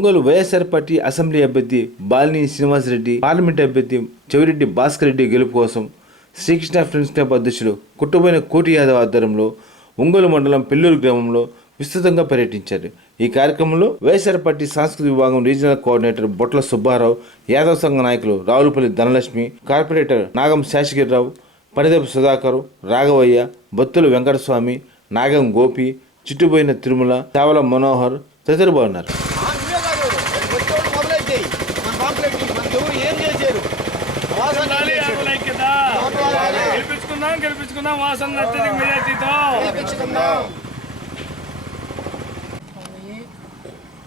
Ongole YSR party assembly అభ్యర్థి Balineni Srinivasa Reddy, parliament అభ్యర్థి చెవిరెడ్డి భాస్కర్ రెడ్డి గెలుపు కోసం శ్రీకృష్ణ ఫ్రెండ్స్ క్లబ్ అధ్యక్షులు కుట్టుబోయిన కోటి యాదవ్ ఆధ్వర్యంలో ఒంగోలు మండలం పెల్లూరు గ్రామంలో విస్తృతంగా పర్యటించారు. ఈ కార్యక్రమంలో వైఎస్ఆర్ పార్టీ సాంస్కృతిక విభాగం రీజనల్ కోఆర్డినేటర్ బొట్ల సుబ్బారావు, యాదవ్ సంఘ నాయకులు రావులపల్లి ధనలక్ష్మి, కార్పొరేటర్ నాగం శేషగిరిరావు, పనిదేపు సుధాకర్, రాఘవయ్య, బత్తుల వెంకటస్వామి, నాగం గోపి, చిట్టుబోయిన తిరుమల, చావల మనోహర్ తదితరులు బాగున్నారు.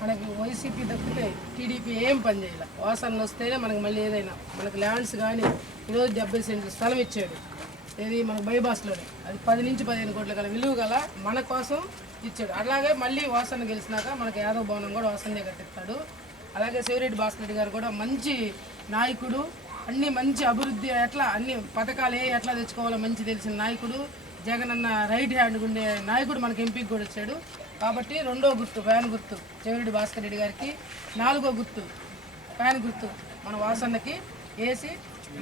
మనకి వైసీపీ తప్పితే టీడీపీ ఏం పని చేయాలి. వాసనలు వస్తేనే మనకి మళ్ళీ ఏదైనా మనకి ల్యాండ్స్ కానీ ఈరోజు 70 సెంట్లు స్థలం ఇచ్చాడు. ఏది మన బైబాస్లోనే అది 10 నుంచి 15 కోట్ల గల విలువ గల మన కోసం ఇచ్చాడు. అలాగే మళ్ళీ వాసన గెలిచినాక మనకి యాదవ్ భవనం కూడా వాసనే కట్టిస్తాడు. అలాగే చెవిరెడ్డి భాస్కర్ రెడ్డి గారు కూడా మంచి నాయకుడు, అన్ని మంచి అభివృద్ధి ఎట్లా అన్ని పథకాలు ఎట్లా తెచ్చుకోవాలో మంచి తెలిసిన నాయకుడు, జగన్ అన్న రైట్ హ్యాండ్ ఉండే నాయకుడు మనకి ఎంపీకి కూడా వచ్చాడు. కాబట్టి 2వ గుర్తు ఫ్యాన్ గుర్తు చెవిరెడ్డి భాస్కర్ రెడ్డి గారికి, 4వ గుర్తు ఫ్యాన్ గుర్తు మన వాసన్నకి వేసి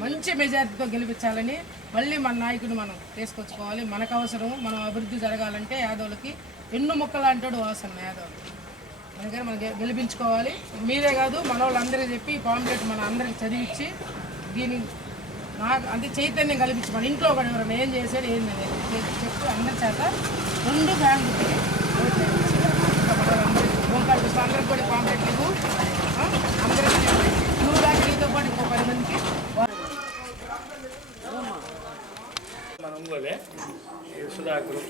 మంచి మెజార్టీతో గెలిపించాలని మళ్ళీ మన నాయకుడు మనం తీసుకొచ్చుకోవాలి. మనకు అవసరం, మనం అభివృద్ధి జరగాలంటే యాదవులకి ఎన్ను మొక్కలు అంటాడు వాసన్న యాదవ్. అందుకని మనం గెలిపించుకోవాలి. మీరే కాదు మన వాళ్ళందరికీ చెప్పి పాంప్లెట్ మన అందరికి చదివించి దీని నాకు అంటే చైతన్యం కల్పించి మన ఇంట్లో కూడా ఎవరైనా ఏం చేసేది ఏంది చెప్పి అందరి చేత 2 ఫ్యాన్ గుర్తుకి ఓంకాడు అందరికి కూడా పాంప్లెట్ లేవు. అందరికీ నువ్వు దాకా నీతో పాటు ఇంకో 10 మందికి సుధాకర్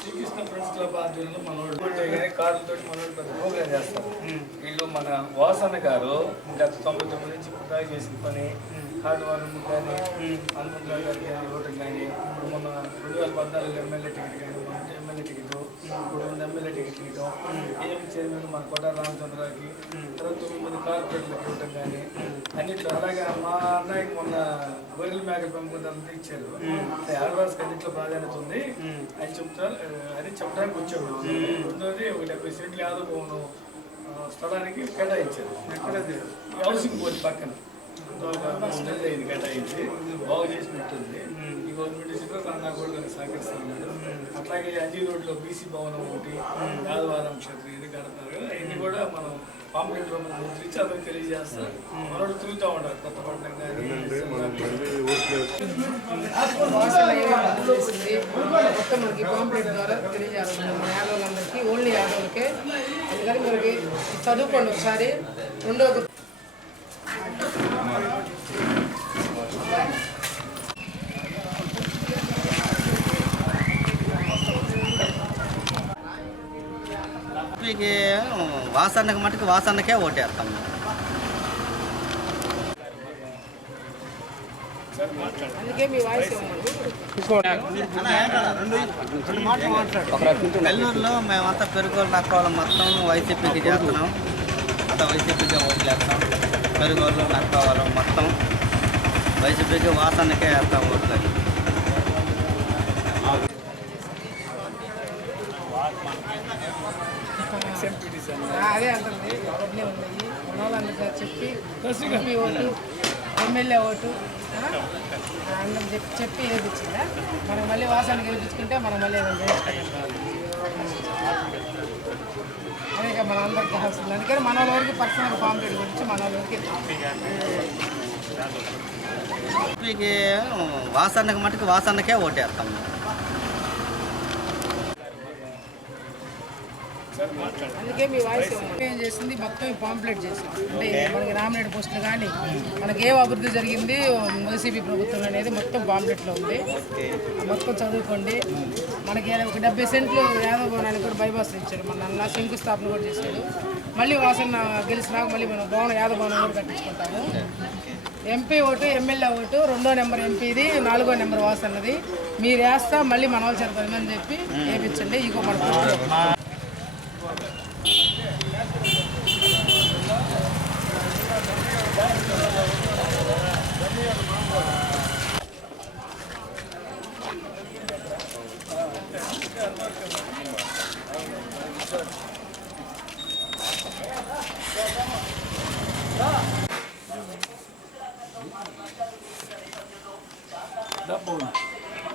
శ్రీకృష్ణ ఫ్రెండ్స్ క్లబ్ ఆధ్వర్యంలో మనోడు కార్లతో మనోడు పెద్ద ప్రోగ్రామ్ చేస్తారు. వీళ్ళు మన వాసన గారు గత 99 నుంచి ఇప్పుడు చేసిన పని హార్డ్వారం కానీ హనుమంతరావు గారు కానీ ఓటర్ కానీ ఇప్పుడు మొన్న 2014 ఎమ్మెల్యే టికెట్ కానీ ఎమ్మెల్యే టికెట్ ఇప్పుడు ఎమ్మెల్యే టికెట్ ఇవ్వడం, ఏఎం చైర్మన్ మన కోట రామచంద్రరావుకి, తర్వాత 9 మంది కార్పొరేట్లకు ఇవ్వటం కానీ అన్నిట్లో. అలాగే మా అన్నయ్యకి మొన్న గొర్రెల మేకల పెంపుదలతో ఇచ్చారు. ఆడవాళ్ళకి అన్నింటిలో ప్రాధాన్యత ఉంది అని చెప్తారు. అది చెప్పడానికి వచ్చాము. 2వది ఒక 70 సెంట్లు యాదవ్ భవనం స్థలానికి కేటాయించారు. హౌసింగ్ బోర్డు పక్కన ఇది కేటాయించి బాగు చేసినట్టుంది. ఈ గవర్నమెంట్ చిత్రకన్నా కూడా సహకరిస్తున్నాడు. అట్లాగే అంజీ రోడ్లో బీసీ భవనం ఒకటి, యాదవారం క్షేత్రం ఇది కడుతున్నారు కదా. ఇవన్నీ కూడా మనం పాంప్లెట్ రూపంలో ముద్రించి అందరికి తెలియజేస్తారు. మనోడు తిరుగుతూ ఉంటారు కొత్తపట్నం కానీ మొత్తం మనకి పాంప్లెట్ ద్వారా తెలియజేస్తున్నాం మన యాదవులందరికీ, ఓన్లీ యాదవులకే. అందుకని మనకి చదువుకోండి ఒకసారి. 2వ వాసన్నకి మటుకు వాసన్నకే ఓటేస్తాం. నెల్లూరులో మేమంతా పెరుగోలు నక్కవాళ్ళం మొత్తం వైసీపీకి చేస్తున్నాం. అంతా వైసీపీకే ఓట్లు వేస్తాం. పెరుగోళ్ళు నక్కవాళ్ళం మొత్తం వైసీపీకి వాసన్నకే వేస్తాం ఓట్లు. అదే అంటుంది అవన్నీ ఉన్నాయి. మన వాళ్ళందరికీ చెప్పి ఎంపీ ఓటు, ఎమ్మెల్యే ఓటు అందరం చెప్పి వేయించిందా మనం మళ్ళీ వాసన గెలిపించుకుంటే మనం మళ్ళీ ఏదైనా చేయించుకోవాలి. అదే మన అందరికి కావాల్సింది. అందుకని మన వాళ్ళకి పర్సనల్ పాంప్లెట్ గురించి మన వాళ్ళకి వాసన్నకి మటుకు వాసన్నకే ఓటేస్తాం. అందుకే మీ వాయిస్ ఏం చేసింది మొత్తం పాంప్లెట్ చేసింది. అంటే మనకి నామినేట్ పోస్టులు కానీ మనకి ఏం అభివృద్ధి జరిగింది వైసీపీ ప్రభుత్వం అనేది మొత్తం పాంప్లెట్లో ఉంది. మొత్తం చదువుకోండి. మనకి ఒక 70 సెంట్లు యాదవ్ భవనానికి కూడా బైపాస్ ఇచ్చాడు. మన శంకుస్థాపన కూడా చేశాడు. మళ్ళీ వాసన గెలిచినాక మళ్ళీ మనం యాదవ్ భవనం కూడా కట్టించుకుంటాము. ఎంపీ ఓటు, ఎమ్మెల్యే ఓటు 2వ నెంబర్ ఎంపీది, 4వ నెంబర్ వాసన్నది. మీరు వేస్తా మళ్ళీ మన వాళ్ళు సరిపోయిందని చెప్పి వేయించండి. ఇగో మన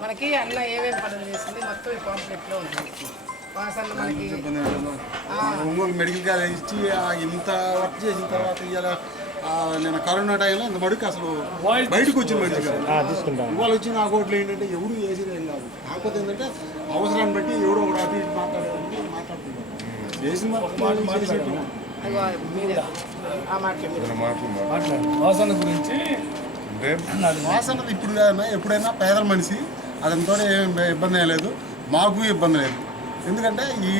మనకి అన్న ఏమేమి పనులు చేసింది మొత్తం ఈ పాంప్లెట్లో ఉంటుంది. వాసన్న మనకి ఒంగోలు మెడికల్ కాలేజ్ ఇచ్చి ఇంత వర్క్ చేసిన తర్వాత ఇవాళ నేను కరోనా టైంలో ఇంత మడుకు అసలు బయటకు వచ్చిన మడికి ఇవాళ వచ్చి నా కోట్లు ఏంటంటే ఎవరు చేసేది ఏం కాదు. కాకపోతే ఏంటంటే అవసరాన్ని బట్టి ఎవడో ఒకటి అటు ఇటు మాట్లాడుతున్నారు. చేసిన వాసన గురించి వాసన ఇప్పుడు ఎప్పుడైనా పేదల మనిషి అదంతో ఏం ఇబ్బంది ఏం లేదు, మాకు ఇబ్బంది లేదు. ఎందుకంటే ఈ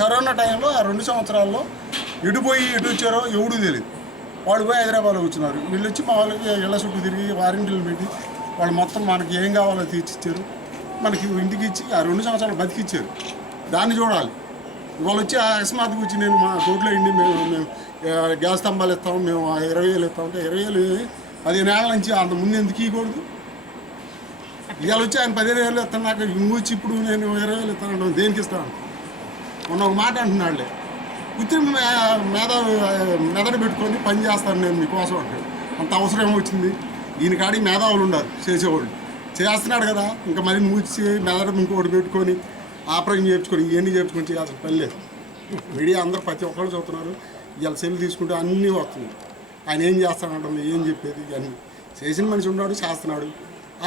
కరోనా టైంలో ఆ 2 సంవత్సరాల్లో ఎటు పోయి ఎటు వచ్చారో ఎవడూ తెలియదు. వాళ్ళు పోయి హైదరాబాద్లో వచ్చినారు, వీళ్ళు వచ్చి మా వాళ్ళకి ఇళ్ళ చుట్టూ తిరిగి వారింటిలు పెట్టి వాళ్ళు మొత్తం మనకి ఏం కావాలో తీర్చిచ్చారు, మనకి ఇంటికి ఇచ్చి ఆ 2 సంవత్సరాలు బతికిచ్చారు. దాన్ని చూడాలి. వాళ్ళు వచ్చి అకస్మాత్తుగా వచ్చి నేను మా తోటలో ఇండి మేము గ్యాస్ స్తంభాలు ఇస్తాము, మేము 20,000 ఇస్తామంటే 20,000 15 ఏళ్ళ నుంచి అంత ముందు ఎందుకు ఇవ్వకూడదు? ఇవాళ వచ్చి ఆయన 15,000 ఇస్తాను, నాకు ఇంకొచ్చి ఇప్పుడు నేను 20,000 ఇస్తాను, దేనికి ఇస్తాను? మొన్న ఒక మాట అంటున్నాడులే, కృత్రిమ మెదడు పెట్టుకొని పని చేస్తాను నేను మీకోసం అంటే అంత అవసరం ఏమొచ్చింది? ఈయన కాడికి మేధావులు ఉండాలి చేసేవాళ్ళు, చేస్తున్నాడు కదా. ఇంకా మరి మూచి మెదడు ఇంకోటి పెట్టుకొని ఆపరేషన్ చేయించుకొని ఇవన్నీ చేయించుకొని చేయాల్సిన పని లేదు. మీడియా అందరూ ప్రతి ఒక్కళ్ళు చూస్తున్నారు. ఇవాళ సెల్ తీసుకుంటే అన్నీ వస్తున్నాయి. ఆయన ఏం చేస్తానంటుంది, ఏం చెప్పేది, ఇవన్నీ చేసిన మనిషి ఉన్నాడు, చేస్తున్నాడు.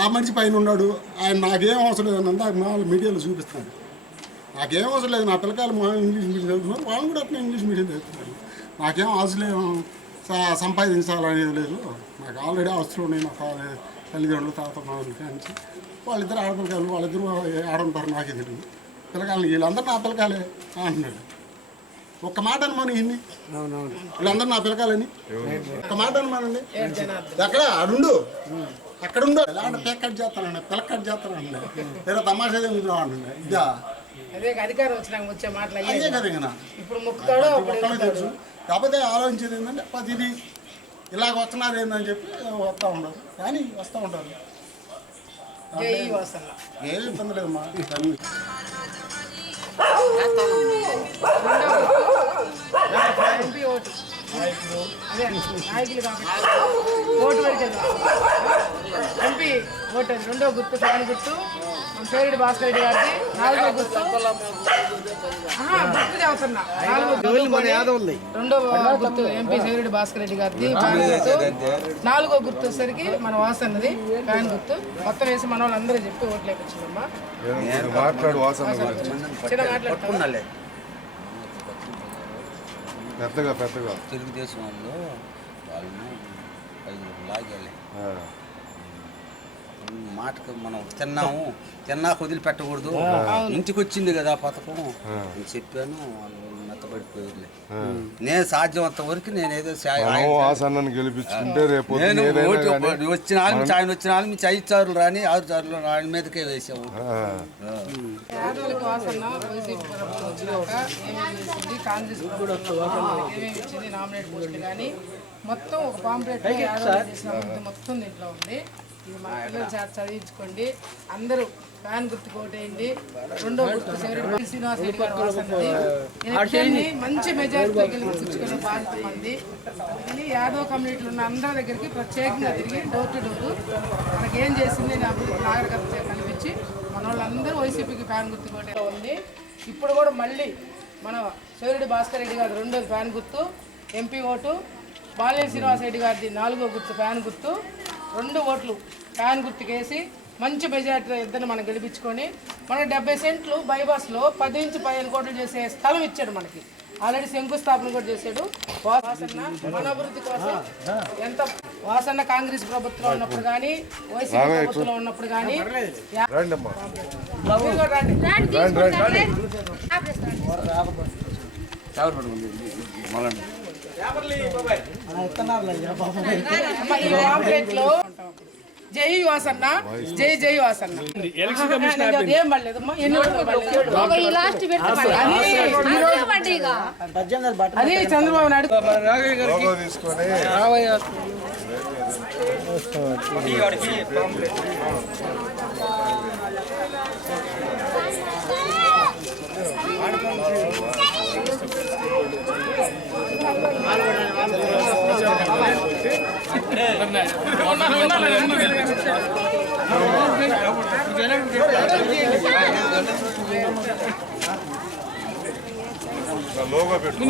ఆ మనిషి పైన ఉన్నాడు. ఆయన నాకేం అవసరం లేదు అంతా మా మీడియాలో చూపిస్తున్నాడు. నాకేం అవసరం లేదు, నా పిల్లకాయలు మా ఇంగ్లీష్ మీడియం చదువుతున్నారు, వాళ్ళు కూడా అట్లా ఇంగ్లీష్ మీడియం చదువుతున్నారు. నాకేం ఆస్తులు సంపాదించాలనేది లేదు. నాకు ఆల్రెడీ ఆస్తులు ఉన్నాయి. నా తల్లిదండ్రులు తాత మామూలు కానీ వాళ్ళిద్దరు ఆడపిల్లకాయలు, వాళ్ళిద్దరు ఆడుంటారు. నాకే తెలియదు. పిల్లకాయలు వీళ్ళందరూ నా పిల్లకాయలే అంటున్నాడు. ఒక్క మాట అనుమానం ఇన్ని వీళ్ళందరూ నా పిల్లకాయలని ఒక్క మాట అనుమానండి. ఎక్కడ అడుండు అక్కడుండు ఎలాంటి పేక్ కట్ చేస్తానండి, పిల్ల కట్ చేస్తానండి, వేరే తమాషా అండి. ఇదా అదే అధికారం వచ్చినాక వచ్చే మాటలు అదే కదా ఇంకా ఇప్పుడు మొక్కుతాడో ఒక్కళ్ళు తెలుసు. కాకపోతే ఆలోచించేది ఏంటంటే ప్రతిదీ ఇలాగ వస్తున్నారు ఏందని చెప్పి వస్తూ ఉంటారు, కానీ వస్తూ ఉంటారు. ఏం ఇబ్బంది లేదు మా ఎంపీ ఓటు అదే నాయకులు కాబట్టి ఓటు వరకు ఎంపీ ఓటు అది 2వ గుర్తు ఫ్యాన్ గుర్తు మన పేరెడ్డి భాస్కర్ రెడ్డి గారిది. 4వ గుర్తు గుర్తు చదువుతున్నా 2వ గుర్తు ఎంపీ పేరెడ్డి భాస్కర్ రెడ్డి గారిది ఫ్యాన్ గుర్తు. 4వ గుర్తు వచ్చేసరికి మన వాసన్నది ఫ్యాన్ గుర్తు. మొత్తం వేసి మన వాళ్ళందరూ చెప్పి ఓట్లు వేయించిందమ్మా. చిన్న మాట్లాడుతున్నా పెద్దగా తెలుగుదేశం వాళ్ళు వాళ్ళని 5 లాగాలి. మాటకు మనం తిన్నాక వదిలిపెట్టకూడదు. ఇంటికి వచ్చింది కదా పథకం అని చెప్పాను. వాళ్ళు మెత్తబడిపోయారులే. నేను సాధ్యమంత వరకు నేను ఏదో గెలిపించుకుంటే రేపు నేను వచ్చిన ఆయన వచ్చిన వాళ్ళ నుంచి 5 సార్లు రాని 6 సార్లు ఆయన మీదకే వేసాము. పేదలకు వాసన్న వైసీపీ ప్రభుత్వం వచ్చినాక ఏమేమి చేసింది, కాంగ్రెస్ ప్రభుత్వం ఏమేమి ఇచ్చింది, నామినేట్ పోస్టులు కానీ మొత్తం ఒక పాంప్లెట్ చేసిన మొత్తం దీంట్లో ఉంది. ఇది మా పిల్లలు చదివించుకోండి. అందరూ ఫ్యాన్ గుర్తు కోటేయండి. 2వ గుర్తు శివరెడ్డి శ్రీనివాస్ రెడ్డి గారు వాసన్నది. మంచి మెజారిటీతో గెలిపించుకునే బాధ్యత మంది. ఇది యాదవ్ కమ్యూనిటీలో ఉన్న అందరి దగ్గరికి ప్రత్యేకంగా తిరిగి డోర్ టు డోర్ మనకి ఏం చేసింది నాగరికత కనిపించి మన వాళ్ళందరూ వైసీపీకి ఫ్యాన్ గుర్తు కోటే ఉంది. ఇప్పుడు కూడా మళ్ళీ మన శివరెడ్డి భాస్కర్ రెడ్డి గారి 2వ ఫ్యాన్ గుర్తు ఎంపీ ఓటు, బాలినేని శ్రీనివాస్ రెడ్డి గారిది 4వ గుర్తు ఫ్యాన్ గుర్తు. 2 ఓట్లు ఫ్యాన్ గుర్తుకేసి మంచి మెజార్టీతో ఇద్దరిని మనం గెలిపించుకొని మనకు 70 సెంట్లు బైపాస్లో 10 నుంచి 15 కోట్లు చేసే స్థలం ఇచ్చాడు మనకి. ఆల్రెడీ శంకుస్థాపన కూడా చేశాడు. వాసన్న మన అభివృద్ధి కోసం ఎంత వాసన్న కాంగ్రెస్ ప్రభుత్వంలో ఉన్నప్పుడు కానీ వైసీపీ ప్రభుత్వంలో ఉన్నప్పుడు కానీ జై వాసన్న, జై జై వాసన్న. ఏం పడలేదమ్మా, అది చంద్రబాబు నాయుడు తీసుకొని లోగో పెట్టు.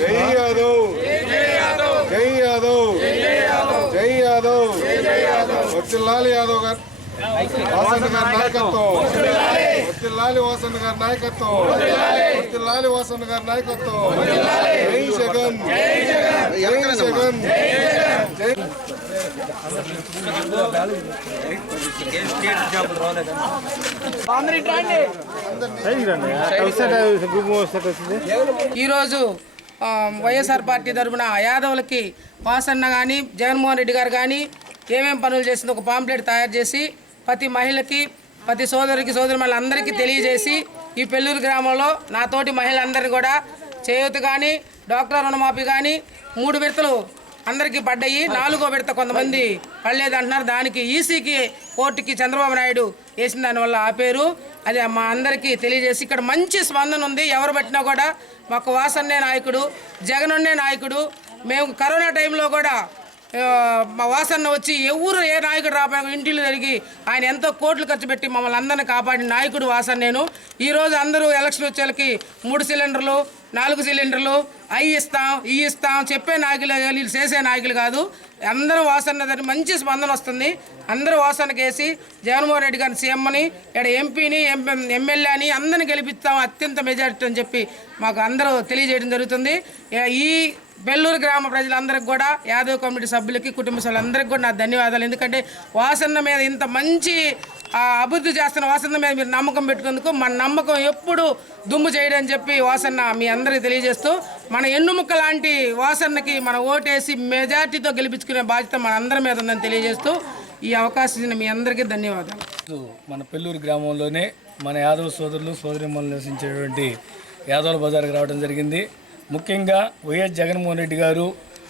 జై యాదవ్, జై యాదవ్, జై యాదవ్, వర్ధిల్లాలి యాదవ్ గారు, వాసన్న గారి నాయకత్వం, వర్ధిల్లాలి వాసన్న గారి నాయకత్వం, వర్ధిల్లాలి వాసన్న గారి నాయకత్వం. జై జగన్, జై జగన్, జై ఈరోజు వైఎస్ఆర్ పార్టీ తరఫున యాదవులకి వాసన్న కానీ జగన్మోహన్ రెడ్డి గారు కానీ ఏమేం పనులు చేసిందో ఒక పాంప్లెట్ తయారు చేసి ప్రతి మహిళకి ప్రతి సోదరికి సోదరులందరికీ తెలియజేసి ఈ పెళ్ళూరు గ్రామంలో నాతోటి మహిళలందరినీ కూడా చేయూత కానీ డాక్టర్ రుణమాఫీ కానీ 3 విడతలు అందరికీ పడ్డాయి. 4వ విడత కొంతమంది పడలేదంటున్నారు. దానికి ఈసీకి కోర్టుకి చంద్రబాబు నాయుడు వేసిన దానివల్ల ఆపేరు. అది మా అందరికీ తెలియజేసి ఇక్కడ మంచి స్పందన ఉంది. ఎవరు పట్టినా కూడా మాకు వాసన్నే నాయకుడు, జగనన్నే నాయకుడు. మేము కరోనా టైంలో కూడా మా వాసన్న వచ్చి ఎవరు ఏ నాయకుడు రాకపోయినా ఇంటిలో జరిగి ఆయన ఎంతో కోట్లు ఖర్చు పెట్టి మమ్మల్ని అందరిని కాపాడిన నాయకుడు వాసన్న నేను. ఈరోజు అందరూ ఎలక్షన్ వచ్చేళ్ళకి 3 సిలిండర్లు 4 సిలిండర్లు అవి ఇస్తాం చెప్పే నాయకులు, వీళ్ళు చేసే నాయకులు కాదు. అందరూ వాసన్న దగ్గర మంచి స్పందన వస్తుంది. అందరూ వాసన్నకి వేసి జగన్మోహన్ రెడ్డి గారిని సీఎంని, ఇక్కడ ఎంపీని, ఎమ్మెల్యేని అందరిని గెలిపిస్తాం అత్యంత మెజారిటీ అని చెప్పి మాకు అందరూ తెలియజేయడం జరుగుతుంది. ఈ బెల్లూరు గ్రామ ప్రజలందరికీ కూడా యాదవ్ కమిటీ సభ్యులకి కుటుంబ సభ్యులందరికీ కూడా నా ధన్యవాదాలు. ఎందుకంటే వాసన్న మీద ఇంత మంచి అభివృద్ధి చేస్తున్న వాసన్న మీద మీరు నమ్మకం పెట్టుకుందుకు మన నమ్మకం ఎప్పుడు దుమ్ము చేయడని చెప్పి వాసన్న మీ అందరికీ తెలియజేస్తూ మన ఎన్నుముక్క లాంటి వాసన్నకి మన ఓటేసి మెజార్టీతో గెలిపించుకునే బాధ్యత మన అందరి మీద ఉందని తెలియజేస్తూ ఈ అవకాశం ఇచ్చిన మీ అందరికీ ధన్యవాదాలు. మన పెళ్ళూరు గ్రామంలోనే మన యాదవ్ సోదరులు సోదరిమ్మలు నివసించేటువంటి యాదవుల బజార్కి రావడం జరిగింది. ముఖ్యంగా వైఎస్ జగన్మోహన్ రెడ్డి గారు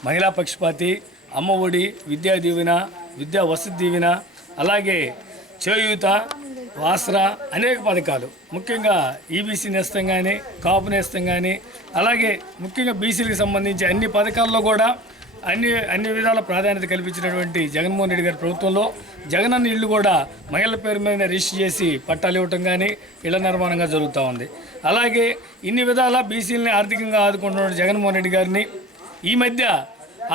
మహిళా పక్షపాతి, అమ్మ ఒడి, విద్యా దీవెన, విద్యా వసతి దీవెన, అలాగే చేయూత, వాసరా అనేక పథకాలు, ముఖ్యంగా ఈబీసీ నేస్తం కానీ కాపు నేస్తం కానీ అలాగే ముఖ్యంగా బీసీలకు సంబంధించి అన్ని పథకాల్లో కూడా అన్ని విధాల ప్రాధాన్యత కల్పించినటువంటి జగన్మోహన్ రెడ్డి గారి ప్రభుత్వంలో జగనన్న ఇళ్ళు కూడా మహిళల పేరు మీద రిజిస్టర్ చేసి పట్టాలు ఇవ్వటం కానీ ఇళ్ల నిర్మాణంగా జరుగుతూ ఉంది. అలాగే ఇన్ని విధాల బీసీలని ఆర్థికంగా ఆదుకుంటున్న జగన్మోహన్ రెడ్డి గారిని ఈ మధ్య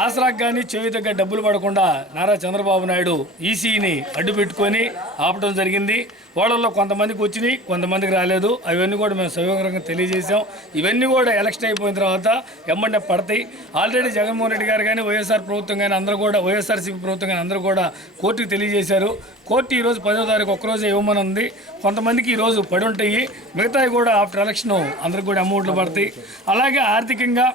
ఆసరాకు కానీ చేయూతగా డబ్బులు పడకుండా నారా చంద్రబాబు నాయుడు ఈసీని అడ్డు పెట్టుకొని ఆపడం జరిగింది. వాళ్ళల్లో కొంతమందికి వచ్చినాయి, కొంతమందికి రాలేదు. అవన్నీ కూడా మేము సవివరంగా తెలియజేసాం. ఇవన్నీ కూడా ఎలక్షన్ అయిపోయిన తర్వాత ఎమ్మంటే పడతాయి. ఆల్రెడీ జగన్మోహన్ రెడ్డి గారు కానీ వైఎస్ఆర్ ప్రభుత్వం కానీ అందరూ కూడా వైఎస్ఆర్సీపీ ప్రభుత్వం కానీ అందరూ కూడా కోర్టుకు తెలియజేశారు. కోర్టు ఈరోజు 10వ తారీఖు ఒక్కరోజే ఇవ్వమని ఉంది. కొంతమందికి ఈరోజు పడి ఉంటాయి, మిగతాయి కూడా ఆఫ్టర్ ఎలక్షన్ అందరికి కూడా అమౌంట్లు పడతాయి. అలాగే ఆర్థికంగా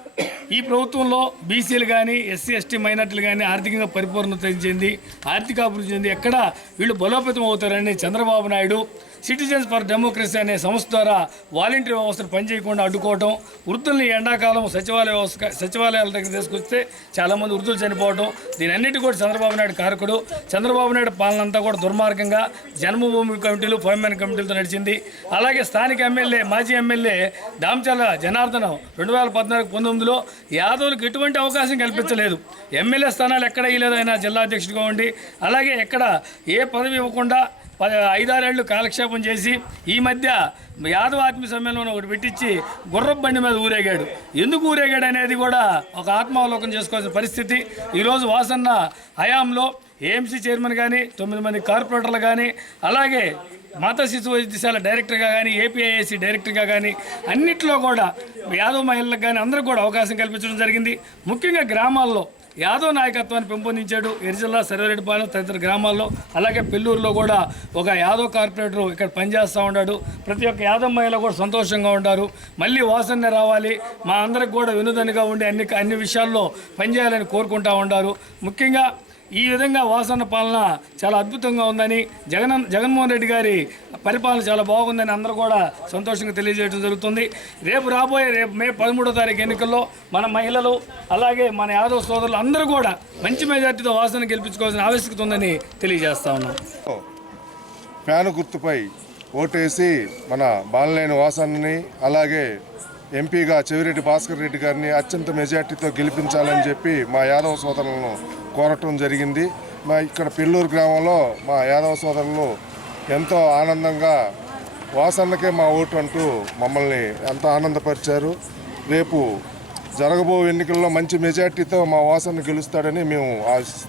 ఈ ప్రభుత్వంలో బీసీలు కానీ ఎస్సీ ఎస్టీ మైనార్టీలు కానీ ఆర్థికంగా పరిపూర్ణత చెంది ఆర్థిక అభివృద్ధి చెంది ఎక్కడ వీళ్ళు బలోపేతం అవుతారని Chandrababu Naidu citizens for democracy అనే సంస్థ ద్వారా వాలంటీర్ వ్యవస్థను పనిచేయకుండా అడ్డుకోవడం, వృద్ధుల్ని ఎండాకాలం సచివాలయాల దగ్గర తీసుకొస్తే చాలామంది వృద్ధులు చనిపోవడం, దీని అన్నిటి కూడా చంద్రబాబు నాయుడు కారకుడు. చంద్రబాబు నాయుడు పాలన అంతా కూడా దుర్మార్గంగా జన్మభూమి కమిటీలు, ఫైర్మెన్ కమిటీలతో నడిచింది. అలాగే స్థానిక ఎమ్మెల్యే, మాజీ ఎమ్మెల్యే దామచర్ల జనార్దనం 2014-19లో యాదవులకు ఎటువంటి అవకాశం కల్పించలేదు. ఎమ్మెల్యే స్థానాలు ఎక్కడ ఇవ్వలేదు. ఆయన జిల్లా అధ్యక్షుడిగా ఉండి అలాగే ఎక్కడ ఏ పదవి ఇవ్వకుండా 5-6 ఏళ్ళు కాలక్షేపం చేసి ఈ మధ్య యాదవ ఆత్మీయ సమ్మేళనం ఒకటి పెట్టించి గుర్రపు బండి మీద ఊరేగాడు. ఎందుకు ఊరేగాడు అనేది కూడా ఒక ఆత్మావలోకం చేసుకోవాల్సిన పరిస్థితి. ఈరోజు వాసన్న హయాంలో ఏఎంసీ చైర్మన్ కానీ 9 మంది కార్పొరేటర్లు కానీ అలాగే మాతా శిశు వైద్యశాల డైరెక్టర్గా కానీ ఏపీఐఏసీ డైరెక్టర్గా కానీ అన్నింటిలో కూడా యాదవ్ మహిళలకు కానీ అందరికీ కూడా అవకాశం కల్పించడం జరిగింది. ముఖ్యంగా గ్రామాల్లో యాదవ్ నాయకత్వాన్ని పెంపొందించాడు. ఎర్జిల్లా, సర్వేరెడ్డిపాలెం తదితర గ్రామాల్లో అలాగే పెళ్ళూరులో కూడా ఒక యాదవ్ కార్పొరేటర్ ఇక్కడ పనిచేస్తూ ఉన్నాడు. ప్రతి ఒక్క యాదవ్ మహిళ కూడా సంతోషంగా ఉంటారు. మళ్ళీ వాసన్నే రావాలి, మా అందరికి కూడా వినోదనిగా ఉండి అన్ని విషయాల్లో పనిచేయాలని కోరుకుంటూ ఉంటారు. ముఖ్యంగా ఈ విధంగా వాసన్న పాలన చాలా అద్భుతంగా ఉందని జగన్మోహన్ రెడ్డి గారి పరిపాలన చాలా బాగుందని అందరూ కూడా సంతోషంగా తెలియజేయడం జరుగుతుంది. రేపు మే 13వ తారీఖు ఎన్నికల్లో మన మహిళలు అలాగే మన యాదవ్ సోదరులు అందరూ కూడా మంచి మెజార్టీతో వాసన గెలిపించుకోవాల్సిన ఆవశ్యకత ఉందని తెలియజేస్తా ఉన్నాం. ఫ్యాను గుర్తుపై ఓటేసి మన బాలినేని వాసన్నని అలాగే ఎంపీగా చెవిరెడ్డి భాస్కర్ రెడ్డి గారిని అత్యంత మెజార్టీతో గెలిపించాలని చెప్పి మా యాదవ సోదరులను కోరటం జరిగింది. మా ఇక్కడ పెళ్ళూరు గ్రామంలో మా యాదవ సోదరులు ఎంతో ఆనందంగా వాసన్నకే మా ఓటు అంటూ మమ్మల్ని ఎంతో ఆనందపరిచారు. రేపు జరగబో ఎన్నికల్లో మంచి మెజార్టీతో మా వాసన్న గెలుస్తాడని మేము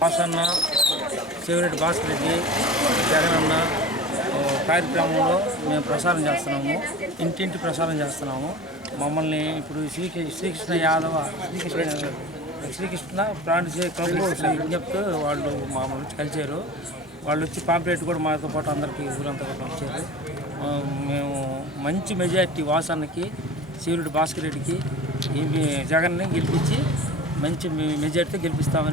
వాసన్న, చెవిరెడ్డి భాస్కర్ రెడ్డి, జగనన్న కార్యక్రమంలో మేము ప్రసారం చేస్తున్నాము. ఇంటింటి ప్రసారం చేస్తున్నాము. మమ్మల్ని ఇప్పుడు శ్రీకృష్ణ యాదవ శ్రీకృష్ణ ప్రాంత విజ్ఞప్తి వాళ్ళు మమ్మల్ని వచ్చి కలిసారు. వాళ్ళు వచ్చి పాంప్లెట్ కూడా మాతో పాటు అందరికీ ఊరంతా కూడా వచ్చారు. మేము మంచి మెజార్టీ వాసన్నకి, చెవిరెడ్డి భాస్కర్ రెడ్డికి, జగన్ని గెలిపించి మంచి మెజార్టీతో గెలిపిస్తామని